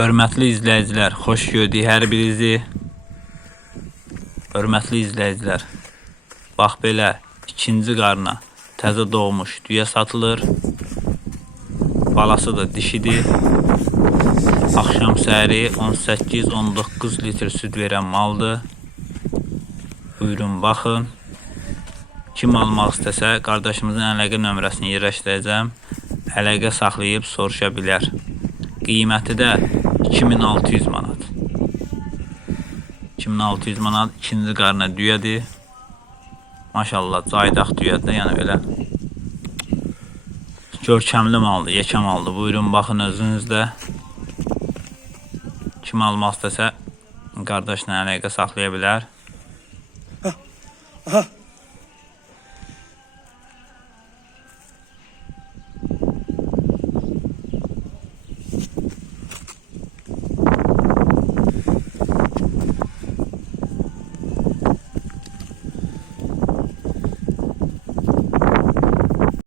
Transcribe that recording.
Hörmətli izləyicilər, xoş gördük hər birinizi. Hörmətli izləyicilər, bax belə ikinci qarna təzə doğmuş düyə satılır. Balası da dişidir. Axşam səhəri 18-19 litr süd verən maldır. Buyurun baxın. Kim almaq istəsə, qardaşımızın əlaqə nömrəsini yerləşdirəcəm. Əlaqə saxlayıb soruşa bilər. Qiyməti də 2600 manat. 2600 manat ikinci qarna düyədir. Maşallah caydaq düyədir, yəni belə. Görkəmli maldır, yekə maldır. Buyurun baxın özünüzdə. Kim almaq istəsə qardaşla əlaqə saxlaya bilər.